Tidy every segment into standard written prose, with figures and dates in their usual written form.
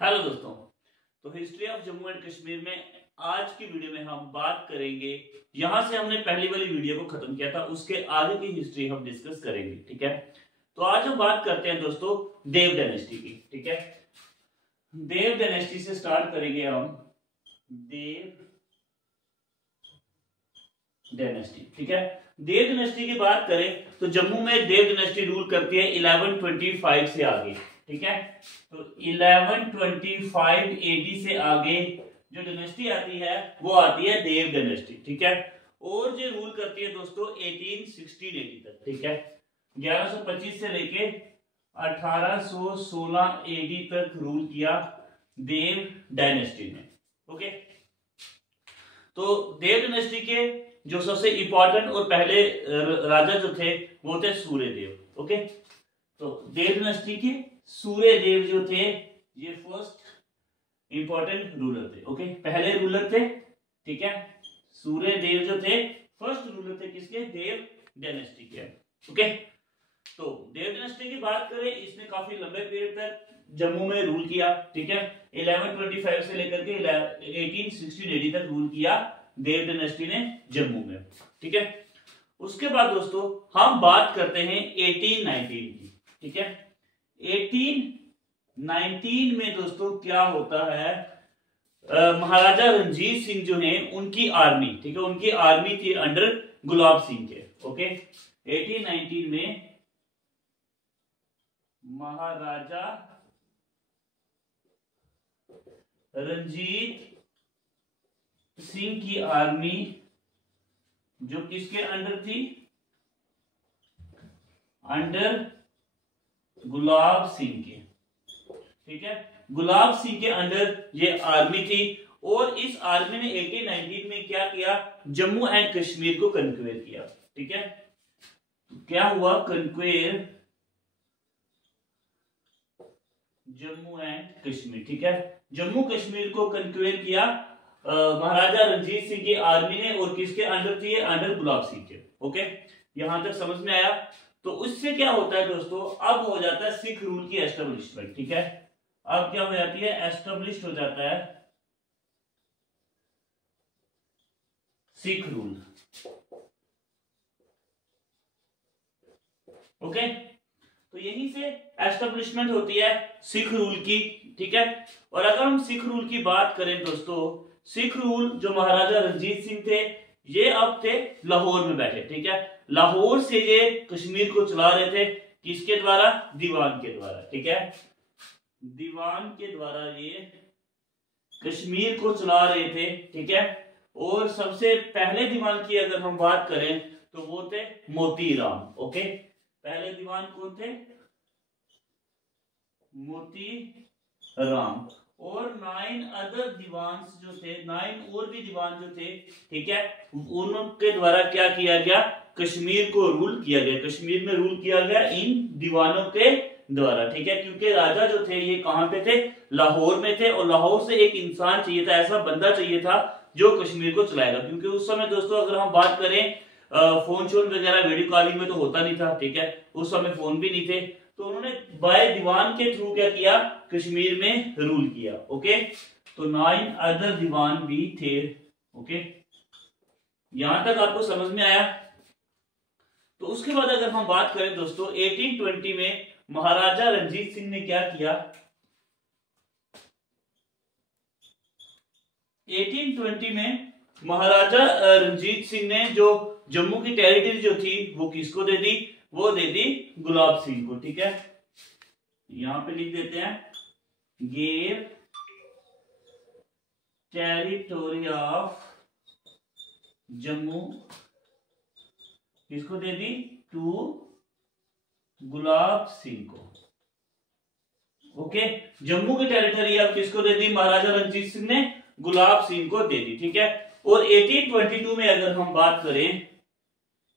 Hello दोस्तों। तो history of Jammu and Kashmir में आज की वीडियो में हम बात करेंगे। यहां से हमने पहली वाली वीडियो को खत्म किया था, उसके आगे की हिस्ट्री हम डिस्कस करेंगे। ठीक है, तो आज हम बात करते हैं दोस्तों देव डायनेस्टी की। ठीक है, देव डायनेस्टी से स्टार्ट करेंगे हम। देव डायनेस्टी, ठीक है। देव डायनेस्टी की बात करें तो जम्मू में देव डायनेस्टी रूल करती है 1125 से आगे। ठीक है, तो 1125 एडी से आगे जो डायनेस्टी आती है वो आती है देव डायनेस्टी। ठीक है, और जो रूल करती है दोस्तों 1816 एडी तक। ठीक है, 1125 से लेके 1816 एडी तक रूल किया देव डायनेस्टी ने। ओके, तो देव डायनेस्टी के जो सबसे इंपॉर्टेंट और पहले राजा जो थे वो थे सूर्यदेव। ओके, तो देव डायनेस्टी के सूर्यदेव जो थे ये फर्स्ट इंपॉर्टेंट रूलर थे। ओके, पहले रूलर थे। ठीक है, सूर्यदेव जो थे फर्स्ट रूलर थे किसके? देव डायनेस्टी के। ओके, तो देव डायनेस्टी की बात करें, इसने काफी लंबे पीरियड तक जम्मू में रूल किया। ठीक है, 1125 से लेकर के 1816 एडी तक रूल किया देव डायनेस्टी ने जम्मू में। ठीक है, उसके बाद दोस्तों हम बात करते हैं 1819 की। ठीक है, 1819 में दोस्तों क्या होता है, महाराजा रणजीत सिंह जो हैं उनकी आर्मी, ठीक है, उनकी आर्मी थी अंडर गुलाब सिंह के। ओके, 1819 में महाराजा रणजीत सिंह की आर्मी जो किसके अंडर थी? अंडर गुलाब सिंह के। ठीक है, गुलाब सिंह के अंडर ये आर्मी थी, और इस आर्मी ने 1819 में क्या किया? जम्मू एंड कश्मीर को कन्क्वेयर किया। ठीक है, क्या हुआ? कन्क्वेयर जम्मू एंड कश्मीर। ठीक है, जम्मू कश्मीर को कन्क्वेयर किया महाराजा रणजीत सिंह की आर्मी ने, और किसके अंडर थी? अंडर गुलाब सिंह के। ओके, यहां तक समझ में आया? तो उससे क्या होता है दोस्तों, अब हो जाता है सिख रूल की एस्टेब्लिशमेंट। ठीक है, अब क्या हो जाती है? एस्टेब्लिश हो जाता है सिख रूल। ओके, तो यहीं से एस्टेब्लिशमेंट होती है सिख रूल की। ठीक है, और अगर हम सिख रूल की बात करें दोस्तों, सिख रूल जो महाराजा रणजीत सिंह थे ये अब थे लाहौर में बैठे। ठीक है, लाहौर से ये कश्मीर को चला रहे थे, किसके द्वारा? दीवान के द्वारा। ठीक है, दीवान के द्वारा ये कश्मीर को चला रहे थे। ठीक है, और सबसे पहले दीवान की अगर हम बात करें तो वो थे मोती राम। ओके, पहले दीवान कौन थे? मोती राम। और 9 अदर दीवान जो थे, 9 और भी दीवान जो थे, ठीक है, उनके द्वारा क्या किया गया? कश्मीर को रूल किया गया। कश्मीर में रूल किया गया इन दीवानों के द्वारा। ठीक है, क्योंकि राजा जो थे ये कहां पे थे? लाहौर में थे, और लाहौर से एक इंसान चाहिए था, ऐसा बंदा चाहिए था जो कश्मीर को चलाएगा। क्योंकि उस समय दोस्तों अगर हम बात करें फोन शोन वगैरह वीडियो कॉलिंग में तो होता नहीं था। ठीक है, उस समय फोन भी नहीं थे, तो उन्होंने बाय दीवान के थ्रू क्या किया? कश्मीर में रूल किया। ओके, तो 9 अदर दीवान भी थे। ओके, यहां तक आपको समझ में आया? तो उसके बाद अगर हम बात करें दोस्तों 1820 में महाराजा रणजीत सिंह ने क्या किया? 1820 में महाराजा रणजीत सिंह ने जो जम्मू की टेरिटरी जो थी वो किसको दे दी? वो दे दी गुलाब सिंह को। ठीक है, यहां पे लिख देते हैं, गेव टेरिटोरी ऑफ जम्मू किसको दे दी? टू गुलाब सिंह को। ओके, जम्मू की टेरिटरी अब किसको दे दी? महाराजा रणजीत सिंह ने गुलाब सिंह को दे दी। ठीक है, और 1822 में अगर हम बात करें,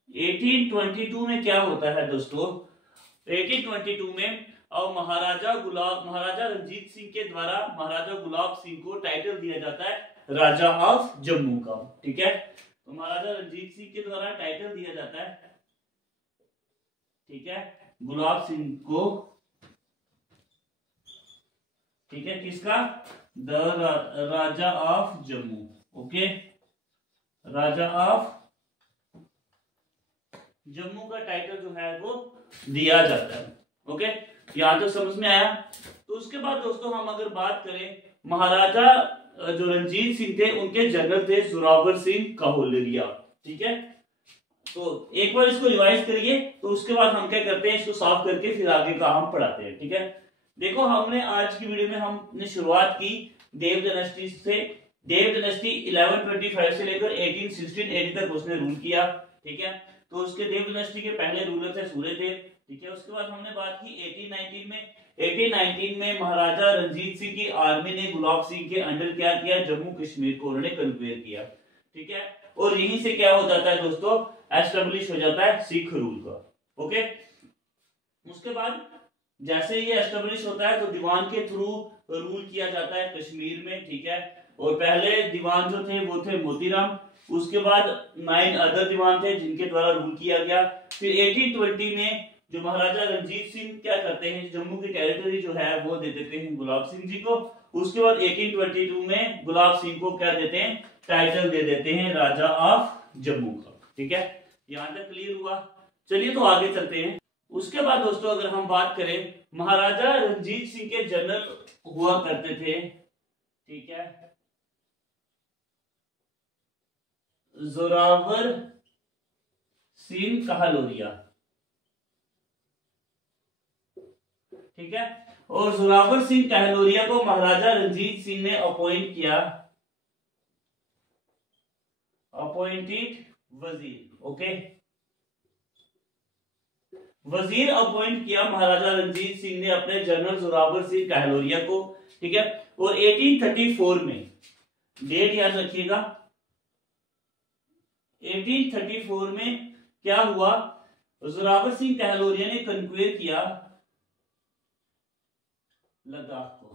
1822 में क्या होता है दोस्तों? 1822 में अब महाराजा रणजीत सिंह के द्वारा महाराजा गुलाब सिंह को टाइटल दिया जाता है राजा ऑफ जम्मू का। ठीक है, तो महाराजा रणजीत सिंह के द्वारा टाइटल दिया जाता है, ठीक है, गुलाब सिंह को ठीक है, किसका? The Raja of Jammu. Okay, Raja of Jammu का टाइटल जो है वो दिया जाता है। ओके, यहां तक समझ में आया? तो उसके बाद दोस्तों हम अगर बात करें, महाराजा जो रणजीत सिंह थे उनके जनरल थे जोरावर सिंह काहोलरिया। ठीक है, तो एक बार इसको रिवाइज करिए, तो उसके बाद हम क्या करते हैं, इसको साफ करके फिर आगे का हम पढ़ाते हैं। ठीक है, देखो हमने आज की वीडियो में हमने शुरुआत की देव डायनेस्टी से। देव डायनेस्टी 1125 से लेकर 1880 तक उसने रूल किया। ठीक है, तो उसके देव डायनेस्टी के पहले रूलर थे सूर्यदेव। ठीक है, उसके बाद हमने बात की 1819 में महाराजा रणजीत सिंह की आर्मी ने गुलाब सिंह के अंडर क्या किया, जम्मू कश्मीर को उन्होंने कन्वेयर किया। ठीक है, और यहीं से क्या हो जाता है दोस्तों, एस्टेब्लिश हो जाता है सिख रूल का। ओके, उसके बाद जैसे ये एस्टेब्लिश होता है तो दीवान के थ्रू रूल किया जाता है कश्मीर में। ठीक है, और पहले दीवान जो थे वो थे मोतीराम, उसके बाद 9 अदर दीवान थे जिनके द्वारा रूल किया गया। फिर 1820 में जो महाराजा रणजीत सिंह क्या करते हैं, जम्मू की टेरिटरी जो है वो दे देते हैं गुलाब सिंह जी को। उसके बाद 1822 में गुलाब सिंह को क्या देते हैं, टाइटल दे देते हैं राजा ऑफ जम्मू का। ठीक है, यहां तक क्लियर हुआ? चलिए तो आगे चलते हैं। उसके बाद दोस्तों अगर हम बात करें, महाराजा रणजीत सिंह के जनरल हुआ करते थे, ठीक है, जोरावर सिंह काहलोरिया। ठीक है, और जोरावर सिंह काहलोरिया को महाराजा रणजीत सिंह ने अपॉइंट किया, अपॉइंटेड वजीर। ओके, वजीर अपॉइंट किया महाराजा रणजीत सिंह ने अपने जनरल जोरावर सिंह काहलोरिया को। ठीक है, और 1834 में, डेट याद रखिएगा, 1834 में क्या हुआ, जोरावर सिंह काहलोरिया ने कन्क्वेयर किया लद्दाख को।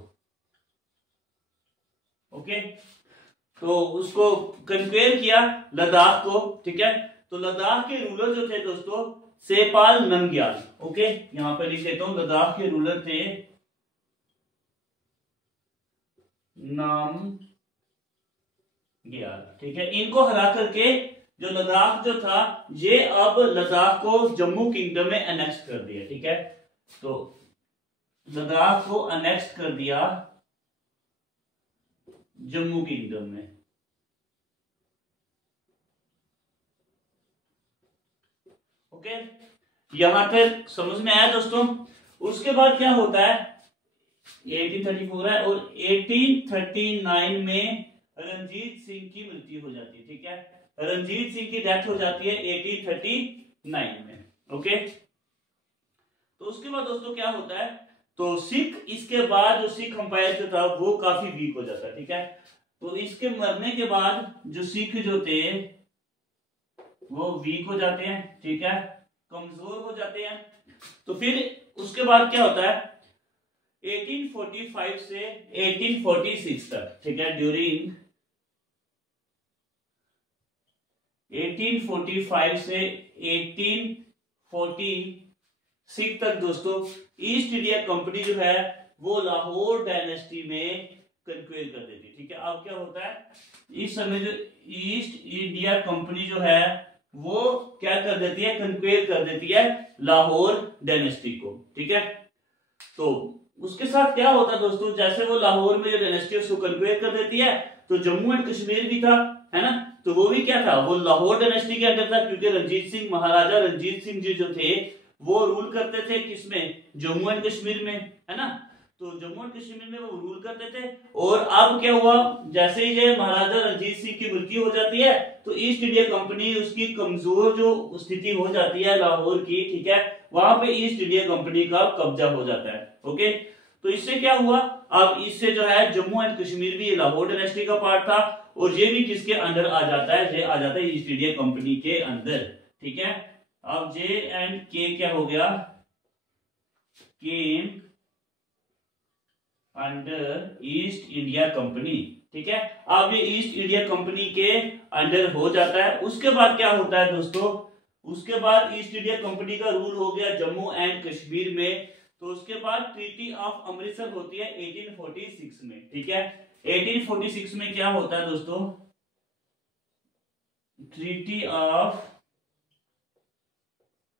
ओके, तो उसको कन्क्वेयर किया लद्दाख को। ठीक है, तो लद्दाख के रूलर जो थे दोस्तों, सेपाल नमग्याल। ओके, यहां पर लिख देता हूं, लद्दाख के रूलर थे नामग्याल। ठीक है, इनको हरा करके जो लद्दाख जो था, ये अब लद्दाख को जम्मू किंगडम में अनेक्स कर दिया। ठीक है, तो लद्दाख को अनेक्स कर दिया जम्मू किंगडम में। ओके, यहां तक समझ में आया दोस्तों? उसके बाद क्या होता है, 1834 है, और 1839 में रणजीत सिंह की मृत्यु हो जाती है। ठीक है, रणजीत सिंह की डेथ हो जाती है 1839 में। ओके, तो उसके बाद दोस्तों क्या होता है, तो सिख, इसके बाद जो सिख अंपायर जो था वो काफी वीक हो जाता है। ठीक है, तो इसके मरने के बाद जो सिख जो थे वो वीक हो जाते हैं। ठीक है, कमजोर हो जाते हैं। तो फिर उसके बाद क्या होता है, 1845 से 1846 तक। ठीक है, ड्यूरिंग 1845 से 1846 तक दोस्तों ईस्ट इंडिया कंपनी जो है वो लाहौर डायनेस्टी में कन्क्वेयर कर देती है। ठीक है, अब क्या होता है, इस समय जो ईस्ट इंडिया कंपनी जो है वो क्या कर देती है, कन्क्वेयर कर देती है लाहौर डायनेस्टी को। ठीक है, तो उसके साथ क्या होता है दोस्तों, जैसे वो लाहौर में जो डायनेस्टी उसको कन्क्वेयर कर देती है, तो जम्मू एंड कश्मीर भी था, है ना, तो वो भी क्या था, वो लाहौर डायनेस्टी के अंदर था, क्योंकि रणजीत सिंह, महाराजा रणजीत सिंह जी जो थे वो रूल करते थे किसमें, जम्मू एंड कश्मीर में, है ना, तो जम्मू एंड कश्मीर में वो रूल करते थे। और अब क्या हुआ, जैसे ही ये महाराजा रणजीत सिंह की मृत्यु हो जाती है, तो ईस्ट इंडिया कंपनी उसकी कमजोर जो स्थिति हो जाती है लाहौर की, ठीक है, वहां पे ईस्ट इंडिया कंपनी का कब्जा हो जाता है। ओके, तो इससे क्या हुआ, अब इससे जो है जम्मू एंड कश्मीर भी लाहौर डायनेस्टी का पार्ट था, और ये भी किसके अंदर आ जाता है, ये आ जाता है ईस्ट इंडिया कंपनी के अंदर। ठीक है, अब जे एंड के क्या हो गया, came under east India company. ठीक है, अब ये ईस्ट इंडिया कंपनी के अंडर हो जाता है। उसके बाद क्या होता है दोस्तों, उसके बाद ईस्ट इंडिया कंपनी का रूल हो गया जम्मू एंड कश्मीर में, तो उसके बाद ट्रीटी ऑफ अमृतसर होती है 1846 में, ठीक है। 1846 में क्या होता है दोस्तों, ट्रीटी ऑफ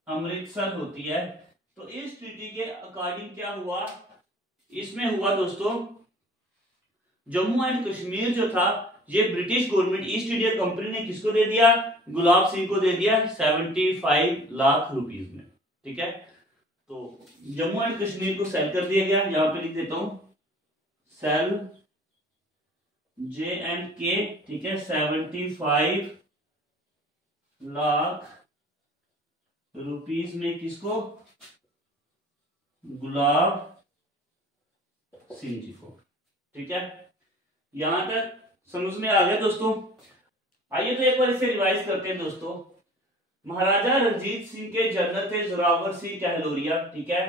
अमृतसर होती है। तो इस ट्रीटी के अकॉर्डिंग क्या हुआ, इसमें हुआ दोस्तों, जम्मू एंड कश्मीर जो था ये British government east India company ने किसको दे दिया, गुलाब सिंह को दे दिया 75 लाख रुपीस में, ठीक है। तो जम्मू एंड कश्मीर को सेल कर दिया गया, यहां पे लिख देता हूं सेल J&K, ठीक है, 75 लाख रुपीस में किसको, गुलाब सिंह जी को, ठीक है। यहां तक समझ में आ गया दोस्तों। आइए तो एक बार इसे रिवाइज करते हैं दोस्तों। महाराजा रंजीत सिंह के जनरल थे जोरावर सिंह कहलोरिया, ठीक है।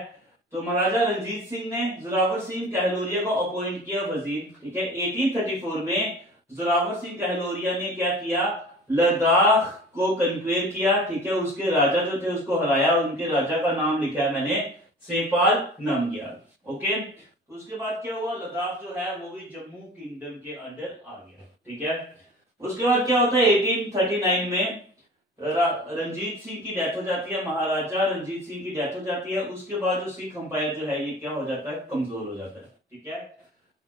तो महाराजा रंजीत सिंह ने जोरावर सिंह कहलोरिया को अपॉइंट किया वजीर, ठीक है। 1834 में जोरावर सिंह कहलोरिया ने क्या किया, लद्दाख को कन्क्वेर किया, ठीक है। उसके राजा जो थे उसको हराया, उनके राजा का नाम लिखा है मैंने सेपाल नामग्याल, ओके। तो उसके बाद क्या हुआ, लद्दाख जो है वो भी जम्मू किंगडम के अंडर आ गया, ठीक है। उसके बाद क्या होता है, 1839 में रंजीत सिंह की डेथ हो जाती है, महाराजा रंजीत सिंह की डेथ हो जाती है। उसके बाद जो सिख अंपायर जो है ये क्या हो जाता है, कमजोर हो जाता है, ठीक है।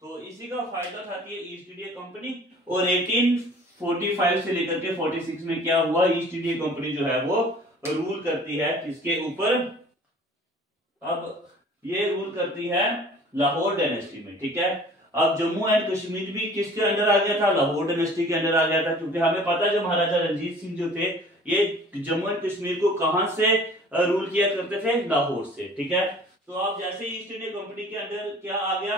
तो इसी का फायदा उठाती है ईस्ट इंडिया कंपनी। और 1845 से लेकर के 46 में क्या हुआ, ईस्ट इंडिया कंपनी जो है वो रूल करती है किसके ऊपर, अब ये रूल करती है लाहौर डायनेस्टी में, ठीक है। अब जम्मू एंड कश्मीर भी किसके अंडर आ गया था, लाहौर डायनेस्टी के अंडर आ गया था, क्योंकि हमें पता है जो महाराजा रंजीत सिंह जो थे ये जम्मू एंड कश्मीर को कहां से रूल किया करते थे, लाहौर से, ठीक है। तो अब जैसे ईस्ट इंडिया कंपनी के अंदर क्या आ गया,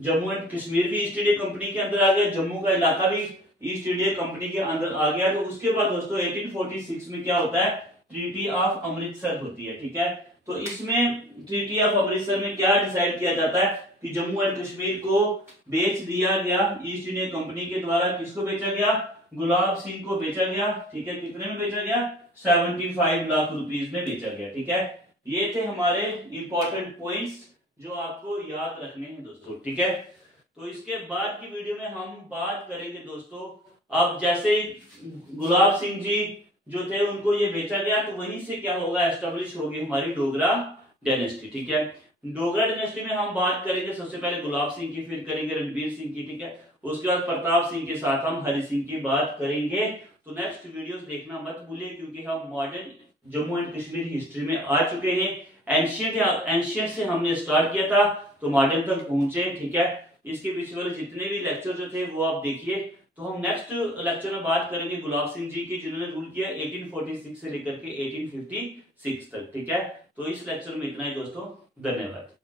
जम्मू एंड कश्मीर भी ईस्ट इंडिया कंपनी के अंदर आ गया, जम्मू का इलाका भी ईस्ट इंडिया कंपनी के अंदर आ गया। तो उसके बाद दोस्तों 1846 में क्या होता है, ट्रीटी ऑफ अमृतसर होती है, ठीक है। तो इसमें ट्रीटी ऑफ अमृतसर में क्या डिसाइड किया जाता है कि जम्मू एंड कश्मीर को बेच दिया गया ईस्ट इंडिया कंपनी के द्वारा, किसको बेचा गया, गुलाब सिंह को बेचा गया, ठीक है। कितने में बेचा गया, 75 लाख रुपीस में बेचा गया, ठीक है। ये थे हमारे इंपॉर्टेंट पॉइंट्स जो आपको याद रखने हैं दोस्तों, ठीक है। तो इसके बाद की वीडियो में हम बात करेंगे दोस्तों, अब जैसे गुलाब सिंह जी जो थे उनको ये बेचा गया, तो वहीं से क्या होगा, एस्टेब्लिश होगी हमारी डोगरा डायनेस्टी, ठीक है। डोगरा डायनेस्टी में हम बात करेंगे सबसे पहले गुलाब सिंह की, फिर करेंगे रणवीर सिंह की, ठीक है। उसके बाद प्रताप सिंह के साथ हम हरि सिंह की बात करेंगे। तो नेक्स्ट वीडियोस देखना मत भूलिए, क्योंकि हम modern Jammu and Kashmir history में आ चुके हैं। एंशियंट से हमने स्टार्ट किया था तो मॉडर्न तक पहुंचे, ठीक है। इसके पीछे वाले जितने भी लेक्चर जो थे वो आप देखिए। तो हम नेक्स्ट लेक्चर में बात करेंगे गुलाब सिंह जी की, जिन्होंने रूल किया 1846 से लेकर के 1856 तक, ठीक है। तो इस लेक्चर में इतना ही दोस्तों, धन्यवाद।